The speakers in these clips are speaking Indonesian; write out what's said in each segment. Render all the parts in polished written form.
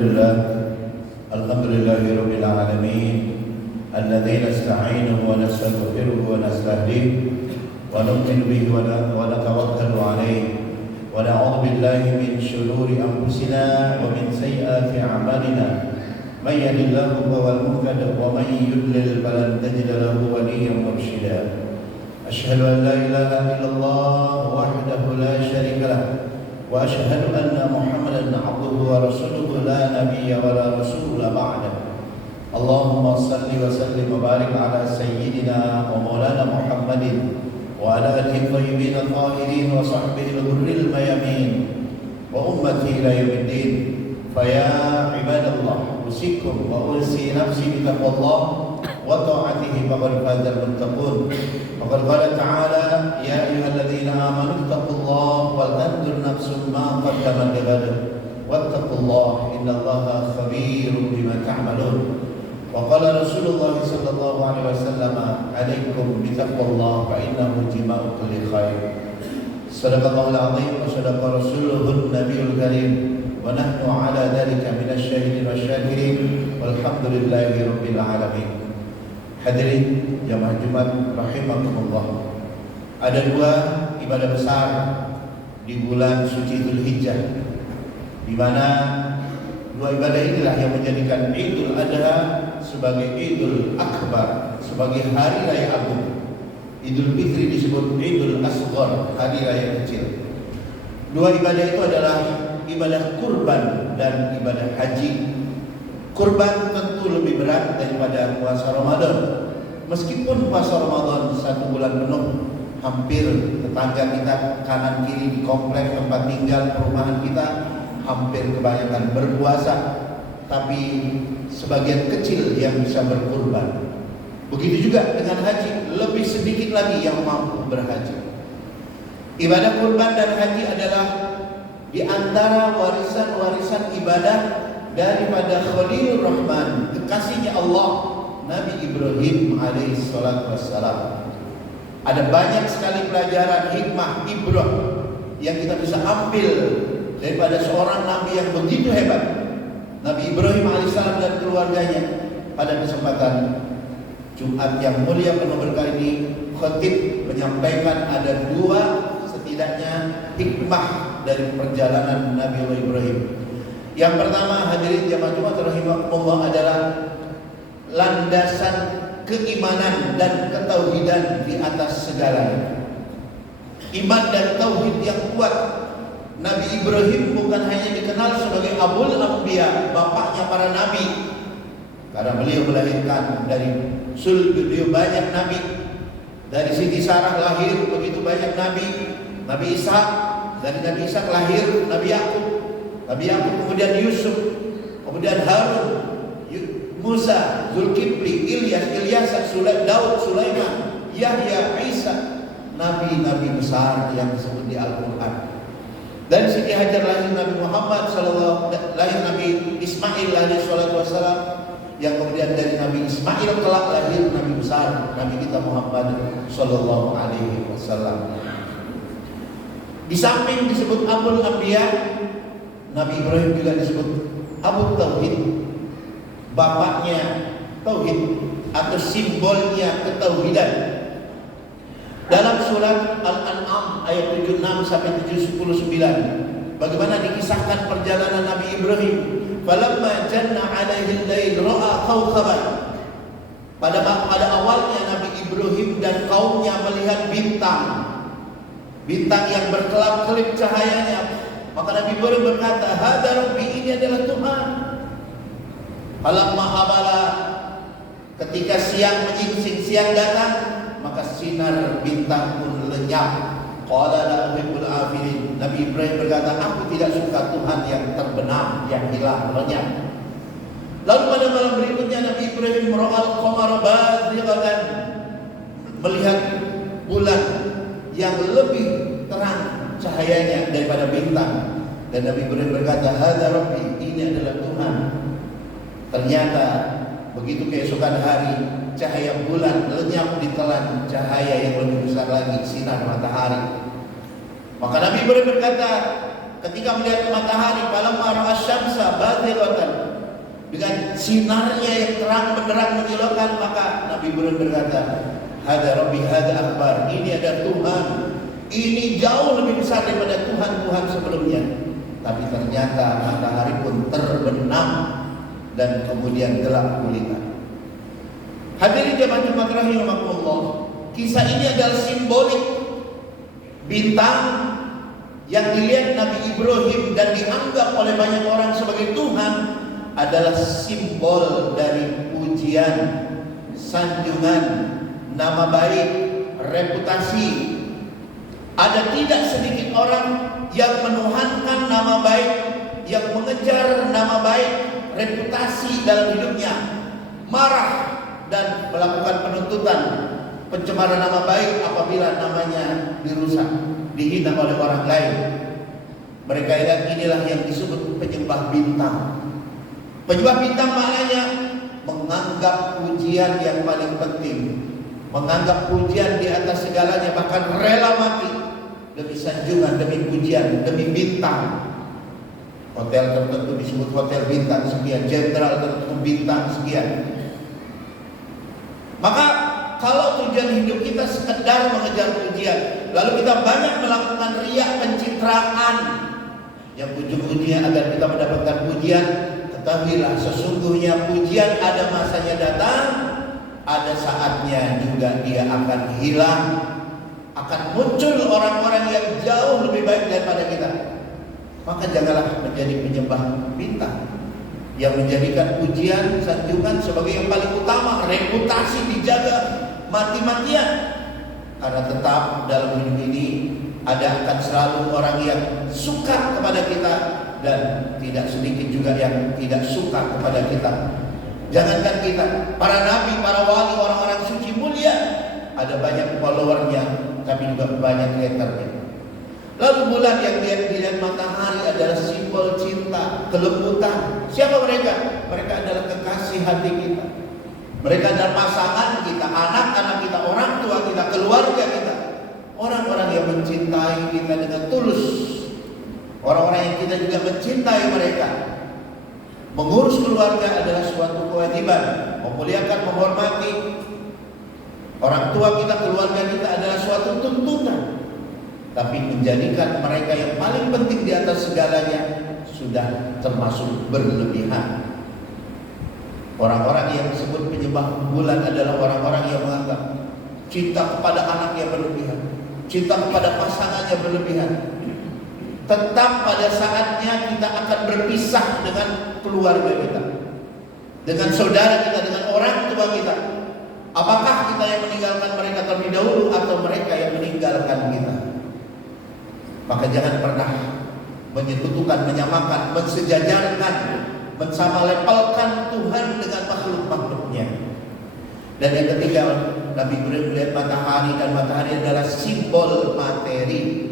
الحمد لله رب العالمين الذي نستعينه ونستغفره ونستهديه ونؤمن به ونتوكل عليه ونعوذ بالله من شرور أنفسنا ومن سيئات أعمالنا من يهد الله فهو المهتد ومن يضلل فلن تجد له وليا مرشدا أشهد أن لا إله إلا الله وحده لا شريك له وأشهد أن محمدا عبده ورسوله لا نبي ولا رسول بعده اللهم صل وسلم وبارك على سيدنا ومولانا محمد وعلى آله الطيبين الطاهرين وصحبه الغر الميامين وأمته إلى يوم الدين فيا عباد الله أوصيكم وأوصي نفسي بتقوى الله وطاعته فقد فاز المتقون وقد قال تعالى يا أيها الذين آمنوا اتقوا الله ولتنظر نفس ما قدمت لغد واتقوا الله إن الله خبير بما تعملون وقال رسول الله صلى الله عليه وسلم عليكم بتقوى الله فإنه جماع كل خير صدق الله العظيم وصدق رسوله النبي الكريم ونحن على ذلك من الشاهدين والشاكرين والحمد لله رب العالمين. Hadirin jamaah Jumat rahimakumullah. Ada dua ibadah besar di bulan suci Dzulhijjah, di mana dua ibadah inilah yang menjadikan Idul Adha sebagai Idul Akbar, sebagai hari raya agung. Idul Fitri disebut Idul Asghar, hari raya kecil. Dua ibadah itu adalah ibadah kurban dan ibadah haji. Kurban tentu lebih berat daripada puasa Ramadan. Meskipun puasa Ramadan 1 bulan penuh, hampir tetangga kita kanan kiri di komplek tempat tinggal perumahan kita hampir kebanyakan berpuasa, tapi sebagian kecil yang bisa berkurban. Begitu juga dengan haji, lebih sedikit lagi yang mampu berhaji. Ibadah kurban dan haji adalah di antara warisan-warisan ibadah daripada Khalilur Rahman, kekasihnya Allah, Nabi Ibrahim alaihissalatu wassalam. Ada banyak sekali pelajaran, hikmah, ibrah yang kita bisa ambil daripada seorang Nabi yang begitu hebat, Nabi Ibrahim alaihissalam dan keluarganya. Pada kesempatan Jumat yang mulia penuh berkah ini, khatib menyampaikan ada dua setidaknya hikmah dari perjalanan Nabi Ibrahim. Yang pertama, hadirin jamaah Jumat rahimakumullah, adalah landasan keimanan dan ketauhidan di atas segalanya. Iman dan tauhid yang kuat. Nabi Ibrahim bukan hanya dikenal sebagai Abul Anbiya, bapaknya para nabi, karena beliau melahirkan dari beliau banyak nabi. Dari Siti Sarah lahir begitu banyak nabi. Nabi Ishak, dari Nabi Ishak lahir Nabi Yakub. Nabi Yakub kemudian Yusuf, kemudian Harun, Musa, Zulkifli, Ilyas, Daud, Sulaiman, Yahya, Isa, nabi-nabi besar yang disebut di Al-Quran. Dan Siti Hajar lahir Nabi Muhammad lahir Nabi Ismail alaihissalam, yang kemudian dari Nabi Ismail kelak lahir Nabi besar, Nabi kita Muhammad sallallahu alaihi wasallam. Di samping disebut Abul Anbiya, Nabi Ibrahim juga disebut Abu Tauhid, bapaknya Tauhid atau simbolnya ketauhidan. Dalam surat Al-An'am ayat 76 sampai 79, bagaimana dikisahkan perjalanan Nabi Ibrahim. Falamma janna 'alaihi al-lail ra'a kawkaban. Pada awalnya Nabi Ibrahim dan kaumnya melihat bintang yang berkelap-kelip cahayanya. Maka Nabi Ibrahim berkata, "Hada Rabbi, ini adalah Tuhan." Falamma abala, ketika siang menyingsing, siang datang, maka sinar bintang pun lenyap. Qala la uhibbul afilin. Nabi Ibrahim berkata, "Aku tidak suka Tuhan yang terbenam, yang hilang, lenyap." Lalu pada malam berikutnya Nabi Ibrahim mera'al qamara bazighatan, melihat bulan yang lebih terang cahayanya daripada bintang, dan Nabi Ibrahim berkata, "Hadza Rabbi, ini adalah Tuhan." Ternyata begitu keesokan hari, cahaya bulan lenyap ditelan cahaya yang lebih besar lagi, sinar matahari. Maka Nabi Ibrahim berkata, ketika melihat matahari, falamma ra'a syamsa bazighatan, dengan sinarnya yang terang benderang menyilaukan, maka Nabi Ibrahim berkata, "Hada Rabbi, hada akbar." Ini ada Tuhan, ini jauh lebih besar daripada Tuhan-Tuhan sebelumnya. Tapi ternyata matahari pun terbenam dan kemudian gelap gulita. Hadirin jemaah Jumat rahimakumullah, kisah ini adalah simbolik bintang yang dilihat Nabi Ibrahim dan dianggap oleh banyak orang sebagai Tuhan adalah simbol dari pujian, sanjungan, nama baik, reputasi. Ada tidak sedikit orang yang menuhankan nama baik, yang mengejar nama baik, reputasi dalam hidupnya, marah dan melakukan penuntutan, pencemaran nama baik apabila namanya dirusak, dihina oleh orang lain. Mereka inilah yang disebut penyembah bintang. Penyembah bintang maknanya menganggap pujian yang paling penting, menganggap pujian di atas segalanya, bahkan rela mati demi sanjungan, demi pujian, demi bintang. Hotel tertentu disebut hotel bintang sekian, jenderal tertentu bintang sekian. Maka kalau tujuan hidup kita sekedar mengejar pujian, lalu kita banyak melakukan riya, pencitraan, yang ujung-ujungnya agar kita mendapatkan pujian, ketahuilah sesungguhnya pujian ada masanya datang, ada saatnya juga dia akan hilang. Akan muncul orang-orang yang jauh lebih baik daripada kita. Maka janganlah menjadi penyembah bintang yang menjadikan pujian, sanjungan sebagai yang paling utama. Reputasi dijaga mati-matian. Karena tetap dalam hidup ini akan selalu orang yang suka kepada kita dan tidak sedikit juga yang tidak suka kepada kita. Jangankan kita, para nabi, para wali, orang-orang suci mulia, ada banyak followernya, tapi juga banyak haternya. Lalu bulan yang dilihat matahari adalah simbol cinta, kelembutan. Siapa mereka? Mereka adalah kekasih hati kita. Mereka adalah pasangan kita, anak-anak kita, orang tua kita, keluarga kita. Orang-orang yang mencintai kita dengan tulus. Orang-orang yang kita juga mencintai mereka. Mengurus keluarga adalah suatu kewajiban. Memuliakan, menghormati orang tua kita, keluarga kita adalah suatu tuntutan. Tapi menjadikan mereka yang paling penting di atas segalanya sudah termasuk berlebihan. Orang-orang yang disebut penyembah bulan adalah orang-orang yang menganggap cinta kepada anaknya berlebihan, cinta kepada pasangannya berlebihan. Tetap pada saatnya kita akan berpisah dengan keluarga kita, dengan saudara kita, dengan orang tua kita. Apakah kita yang meninggalkan mereka terlebih dahulu atau mereka yang meninggalkan kita? Maka jangan pernah menyekutukan, menyamakan, mensejajarkan, mensamalepalkan Tuhan dengan makhluk-makhluknya. Dan yang ketiga, Nabi Ibrahim melihat matahari, dan matahari adalah simbol materi,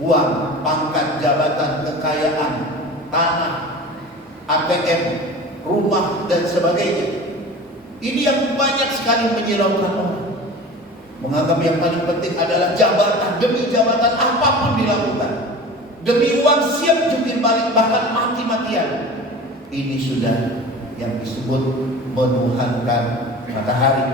uang, pangkat, jabatan, kekayaan, tanah, ATM, rumah, dan sebagainya. Ini yang banyak sekali menyilaukan orang. Menganggap yang paling penting adalah jabatan. Demi jabatan apapun dilakukan. Demi uang siap jungkir balik, bahkan mati-matian. Ini sudah yang disebut menuhankan matahari.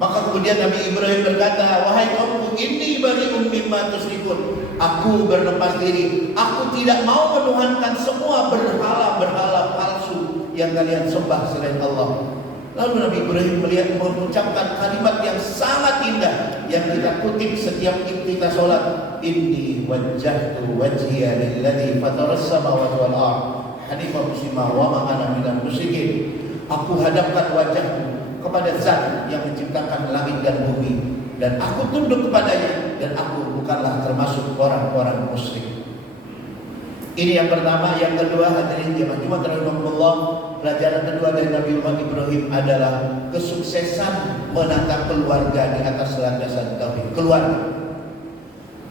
Maka kemudian Nabi Ibrahim berkata, "Wahai kaumku, inni bari'un mimma tusyrikun." Aku berlepas diri. Aku tidak mau menuhankan semua berhala-berhala palsu yang kalian sembah selain Allah. Lalu Nabi Ibrahim mengucapkan kalimat yang sangat indah yang kita kutip setiap kita sholat. Inni wajjahtu wajhiya lilladzi fataras samawati wal ardh hanifan muslima wa ma ana minal musyrikin. Aku hadapkan wajahku kepada Zat yang menciptakan langit dan bumi, dan aku tunduk kepadanya, dan aku bukanlah termasuk orang-orang musyrik. Ini yang pertama. Yang kedua, hadirin jemaah Jumat rahimakumullah, pelajaran kedua dari Nabi Ibrahim adalah kesuksesan menata keluarga di atas landasan tauhid. Keluarga.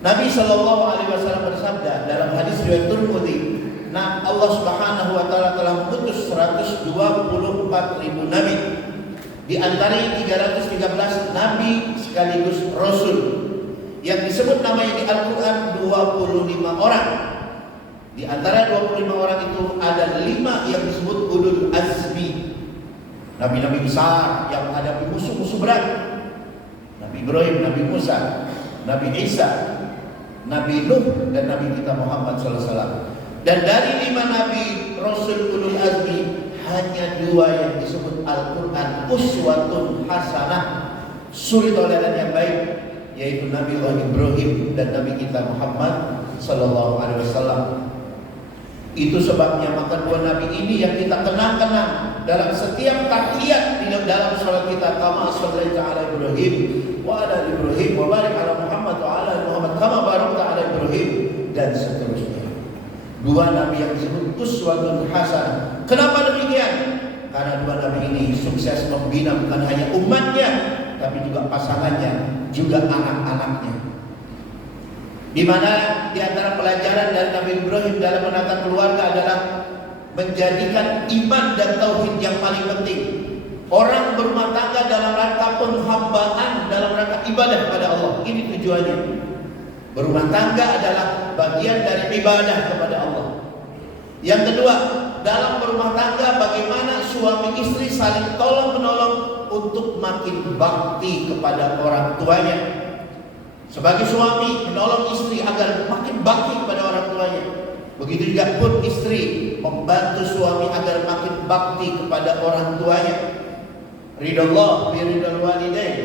Nabi Shallallahu Alaihi Wasallam bersabda dalam hadis riwayat Tirmidzi, nah Allah Subhanahu Wa Taala telah mengutus 124.000 nabi. Di antaranya 313 nabi sekaligus rasul. Yang disebut namanya di Al-Quran 25 orang. Di antara 25 orang itu ada 5 yang disebut ulul azmi, nabi-nabi besar yang menghadapi musuh-musuh berat. Nabi Ibrahim, Nabi Musa, Nabi Isa, Nabi Nuh, dan Nabi kita Muhammad SAW. Dan dari 5 Nabi Rasul ulul azmi, hanya 2 yang disebut Al-Quran uswatun hasanah, suri tauladan yang baik, yaitu Nabi Allah Ibrahim dan Nabi kita Muhammad SAW. Itu sebabnya maka 2 Nabi ini yang kita kenang-kenang dalam setiap tahiyat di dalam sholat kita. Kama shallaita ala Ibrahim wa ala Ibrahim wa barik ala Muhammad wa ala Muhammad kama barakta ala Ibrahim, dan seterusnya. 2 Nabi yang disebut uswatun hasanah. Kenapa demikian? Karena 2 Nabi ini sukses membina bukan hanya umatnya, tapi juga pasangannya, juga anak-anaknya. Di mana di antara pelajaran dari Nabi Ibrahim dalam menata keluarga adalah menjadikan iman dan tauhid yang paling penting. Orang berumah tangga dalam rangka penghambaan, dalam rangka ibadah kepada Allah. Ini tujuannya. Berumah tangga adalah bagian dari ibadah kepada Allah. Yang kedua, dalam berumah tangga bagaimana suami istri saling tolong menolong untuk makin bakti kepada orang tuanya. Sebagai suami menolong istri agar makin bakti kepada orang tuanya. Begitu juga pun istri membantu suami agar makin bakti kepada orang tuanya. Ridha Allah bi ridhal walidain.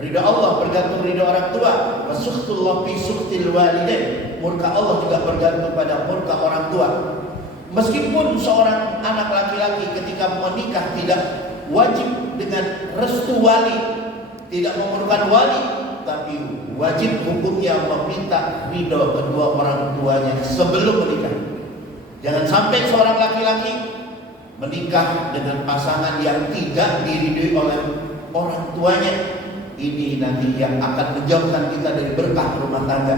Ridha Allah bergantung ridha orang tua. Wa sukhtullah fi sukhtil walidain. Murka Allah juga bergantung pada murka orang tua. Meskipun seorang anak laki-laki ketika menikah tidak wajib dengan restu wali, tidak memerlukan wali, tapi wajib hukumnya meminta ridho kedua orang tuanya sebelum menikah. Jangan sampai seorang laki-laki menikah dengan pasangan yang tidak diridhoi oleh orang tuanya. Ini nanti yang akan menjauhkan kita dari berkah rumah tangga.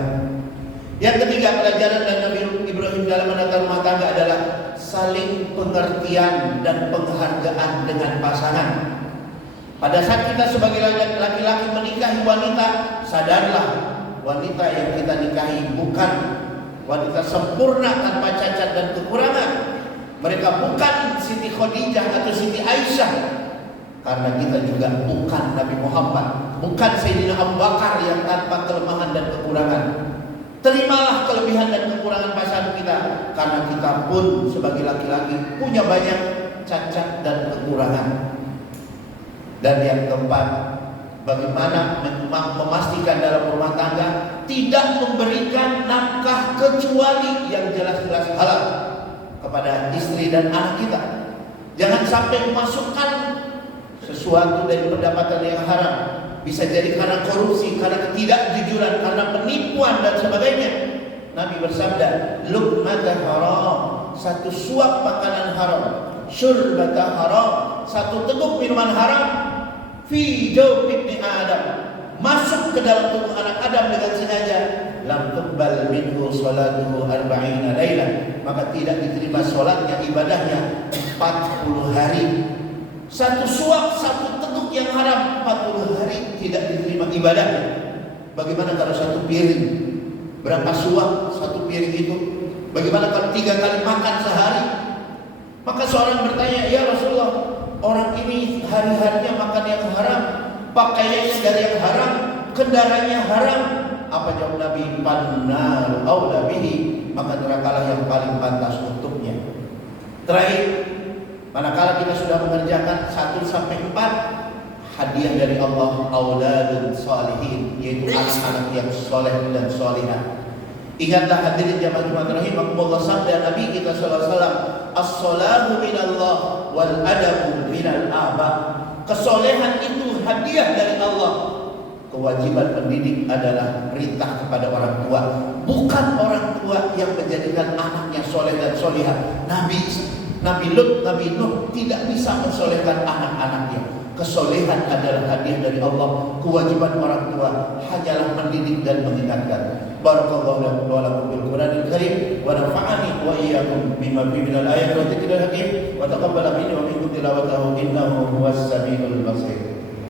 Yang ketiga, pelajaran dari Nabi Ibrahim dalam menata rumah tangga adalah saling pengertian dan penghargaan dengan pasangan. Pada saat kita sebagai laki-laki menikahi wanita, sadarlah wanita yang kita nikahi bukan wanita sempurna tanpa cacat dan kekurangan. Mereka bukan Siti Khadijah atau Siti Aisyah, karena kita juga bukan Nabi Muhammad, bukan Sayyidina Abu Bakar yang tanpa kelemahan dan kekurangan. Terimalah kelebihan dan kekurangan pasangan kita, karena kita pun sebagai laki-laki punya banyak cacat dan kekurangan. Dan yang keempat, bagaimana memastikan dalam rumah tangga tidak memberikan nafkah kecuali yang jelas-jelas halal kepada istri dan anak kita. Jangan sampai memasukkan sesuatu dari pendapatan yang haram. Bisa jadi karena korupsi, karena ketidakjujuran, karena penipuan dan sebagainya. Nabi bersabda, luqmata haram, satu suap makanan haram, syurbata haram, satu teguk minuman haram, fi jawf ibni Adam, masuk ke dalam tubuh anak Adam dengan sengaja, lam tuqbal minhu salatuhu arba'ina lailah, maka tidak diterima salatnya, ibadahnya 40 hari. Satu suap, satu teguk yang haram 40 hari tidak diterima ibadahnya. Bagaimana kalau satu piring? Berapa suap satu piring itu? Bagaimana kalau 3 kali makan sehari? Maka seorang bertanya, ya Rasulullah, orang ini hari-harinya makan yang haram, pakaiannya dari yang haram, kendaraannya haram. Apa jawab Nabi? Pannar aula bihi, maka nerakalah yang paling pantas untuknya. Terakhir, manakala kita sudah mengerjakan 1-4, hadiah dari Allah auladun salihin, yaitu anak-anak yang soleh dan solihah. Ingatlah hadirin jamaah Jumat rahimakumullah, sabda Nabi kita sallallahu alaihi wasallam, as-salatu minallah wal adabu minal aba. Kesolehan itu hadiah dari Allah. Kewajiban pendidik adalah perintah kepada orang tua, bukan orang tua yang menjadikan anaknya soleh dan solihah. Nabi Lut, Nabi Nuh tidak bisa mensolehkan anak-anaknya. Kesolehan adalah hadiah dari Allah. Kewajiban orang tua hanyalah mendidik dan mengingatkan. Barakallahu lakum bil Qur'anil Karim wa nafa'ani wa iyyakum bima fihi minal ayati wa dzikril hakim wa taqabbal minni wa minkum tilawatahu innahu huwas samiul basir.